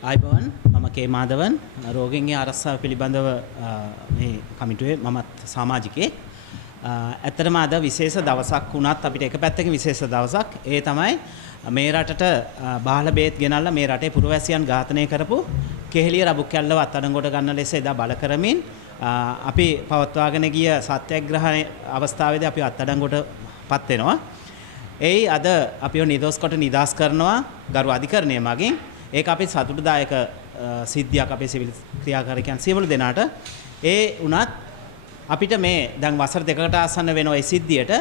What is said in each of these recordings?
ආයිබෝවන් මම කේ මාධවන් රෝගීන්ගේ ආරක්ෂාව පිළිබඳව මේ කමිටුවේ මමත් සමාජිකයෙක්. ඇත්තටම අද විශේෂ දවසක් වුණත් අපිට එක පැත්තකින් විශේෂ දවසක්. ඒ තමයි මේ රටට බාහල බේත් ගෙනල්ලා මේ රටේ පුරවැසියන් ඝාතනය කරපු කෙහෙලිය රබුකැල්ලව අත්අඩංගුවට ගන්න ලෙස එදා බල කරමින් අපි පවත්වාගෙන ගිය සත්‍යග්‍රහ අවස්ථාවේදී අපි අත්අඩංගුවටපත් වෙනවා. එයි අද අපිව නිදොස් කොට නිදාස් කරනවා ගරු අධිකරණය මගින්. ඒක අපි සතුටුදායක සිද්ධියක් අපේ සිවිල් ක්‍රියාකාරකයන් සියලු දෙනාට. ඒ වුණත් අපිට මේ දැන් වසර දෙකකට ආසන්න වෙන ওই සිද්ධියට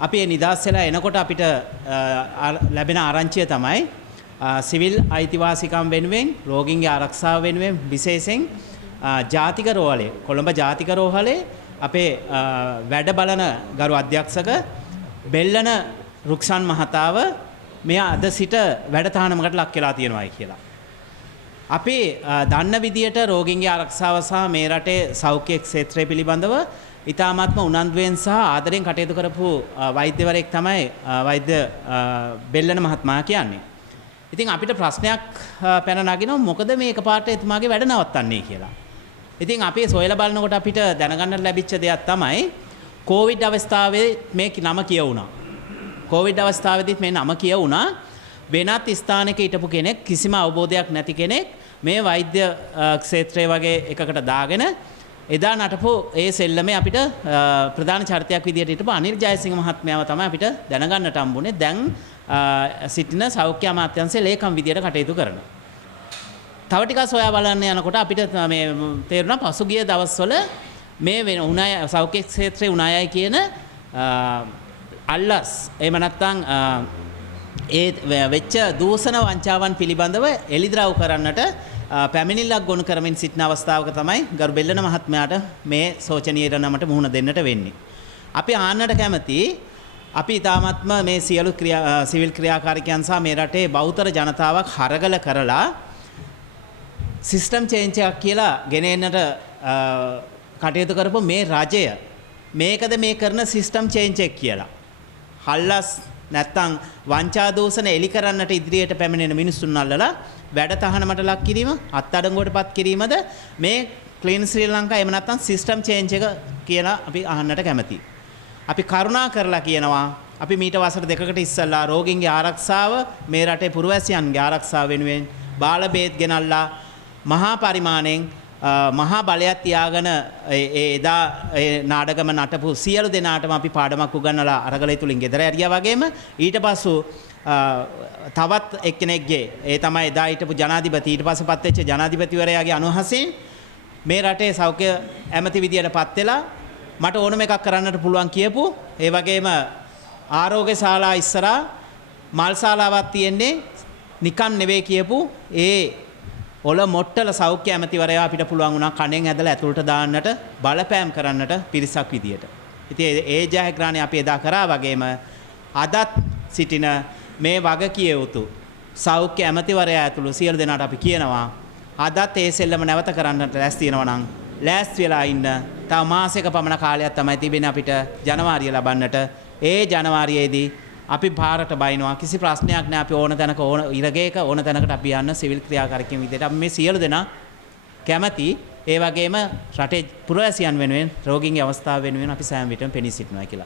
අපි මේ නිදාස් වෙලා එනකොට අපිට ලැබෙන ආරංචිය තමයි සිවිල් අයිතිවාසිකම් වෙනුවෙන් රෝගීන්ගේ ආරක්ෂාව වෙනුවෙන් විශේෂයෙන් ජාතික රෝහලේ කොළඹ ජාතික රෝහලේ අපේ වැඩ බලන ගරු අධ්‍යක්ෂක බෙල්ලන රුක්ෂන් මහතාව මෙයා අද සිට වැඩ තහනමකට ලක් වෙලා තියෙනවායි කියලා. අපි දන්න විදියට රෝගීන්ගේ ආරක්ෂාව සහ මේ රටේ සෞඛ්‍ය ක්ෂේත්‍රය පිළිබඳව ඉතාමත්ම උනන්දුවෙන් සහ ආදරෙන් කටයුතු කරපු වෛද්‍යවරයෙක් තමයි වෛද්‍ය බෙල්ලන මහත්මයා කියන්නේ. ඉතින් අපිට ප්‍රශ්නයක් පැන නගිනවා මොකද මේ එකපාරට එතුමාගේ වැඩ නවත්තන්නේ කියලා. ඉතින් අපි සොයලා බලනකොට අපිට දැනගන්න ලැබිච්ච දෙයක් තමයි කොවිඩ් අවස්ථාවේ මේ නම කියවුණා. කොවිඩ් අවස්ථාවේදීත් මේ නම කියවුණා. වෙනත් ස්ථානයක හිටපු කෙනෙක් කිසිම අවබෝධයක් නැති කෙනෙක් මේ වෛද්‍ය ක්ෂේත්‍රය වගේ එකකට දාගෙන එදා නටපු ඒ සෙල්ලමේ අපිට ප්‍රධාන චරිතයක් විදියට හිටපු අනිල් ජයසිංහ මහත්මයාව තමයි අපිට දැනගන්නට හම්බුනේ. දැන් සිටින සෞඛ්‍ය අමාත්‍යාංශයේ ලේකම් විදියට කටයුතු කරනවා. තව ටිකක් සොයා බලන්න යනකොට අපිට මේ තේරුණා පසුගිය දවස්වල මේ වෙන උණය සෞඛ්‍ය ක්ෂේත්‍රයේ උණයයි කියන අල්ලස් එහෙම නැත්නම් ඒ වෙච්ච දූෂණ වංචාවන් පිළිබඳව එළිදරව් කරන්නට පැමිණිල්ලක් ගොනු කරමින් සිටින අවස්ථාවක තමයි ගරු බෙල්ලන මහත්මයාට මේ සෝචනීය නමට මුහුණ දෙන්නට වෙන්නේ. අපි ආන්නට කැමති අපි ඊ타මත්ම මේ සියලු සිවිල් ක්‍රියාකාරිකයන් සහ මේ රටේ බහුතර ජනතාවක් හරගල කරලා සිස්ටම් චේන්ජ් එකක් කියලා ගෙන එන්නට කටයුතු කරපු මේ රජය මේකද මේ කරන සිස්ටම් චේන්ජ් එක කියලා. හල්ලස් නැත්තම් වංචා දූෂණ එලි කරන්නට ඉදිරියට පැමිණෙන මිනිස්සුන් අල්ලලා වැඩ තහනමට ලක් කිරීම අත්අඩංගුවටපත් කිරීමද මේ ක්ලීන් ශ්‍රී ලංකා එහෙම නැත්තම් සිස්ටම් චේන්ජ් එක කියලා අපි අහන්නට කැමතියි. අපි කරුණා කරලා කියනවා අපි මීට වසර දෙකකට ඉස්සෙල්ලා රෝගීන්ගේ ආරක්ෂාව මේ රටේ පුරවැසියන්ගේ ආරක්ෂාව වෙනුවෙන් බාල බේත් ගෙනල්ලා මහා පරිමාණයෙන් මහා බලයක් තියාගෙන එදා නාඩගම නටපු සියලු දෙනාටම අපි පාඩමක් උගන්වලා අරගලය තුලින් ගෙදර ඇරියා වගේම ඊට පස්සු තවත් එක්කෙනෙක්ගේ ඒ තමයි එදා හිටපු ජනාධිපති ඊට පස්සෙපත් වෙච්ච ජනාධිපතිවරයාගේ අනුහසෙන් මේ රටේ සෞඛ්‍ය ඇමති විදියටපත් වෙලා මට ඕනම එකක් කරන්නට පුළුවන් කියපු ඒ වගේම ආරෝග්‍ය ශාලා ඉස්සරහා මල් ශාලාවක් තියෙන්නේ නිකන් නෙවෙයි කියපු ඒ ඔල මොට්ටල සෞඛ්‍ය ඇමතිවරයා අපිට පුළුවන් වුණා කණෙන් ඇදලා ඇතුළට දාන්නට බලපෑම් කරන්නට පිරිසක් විදියට. ඉතින් ඒ ජයග්‍රහණය අපි එදා කරා වගේම අදත් සිටින මේ වගකිය යුතු සෞඛ්‍ය ඇමතිවරයා ඇතුළු සියලු දෙනාට අපි කියනවා අදත් ඒ සෙල්ලම නැවත කරන්නට ලෑස්ති වෙනවා නම් ලෑස්ති වෙලා ඉන්න. තව මාසයක පමණ කාලයක් තමයි තිබෙන්නේ අපිට ජනවාරිය ලබන්නට. ඒ ජනවාරියේදී අපි පාරට බයිනවා කිසි ප්‍රශ්නයක් නැහැ. අපි ඕන තැනක ඕන ඉරගේක ඕන තැනකට අපි යන්න සිවිල් ක්‍රියාකාරකයන් විදිහට අපි මේ සියලු දෙනා කැමැති. ඒ වගේම රටේ පුරවැසියන් වෙනුවෙන් රෝගීන්ගේ අවස්ථාව වෙනුවෙන් අපි සෑම විටම පෙනී සිටිනවා කියලා.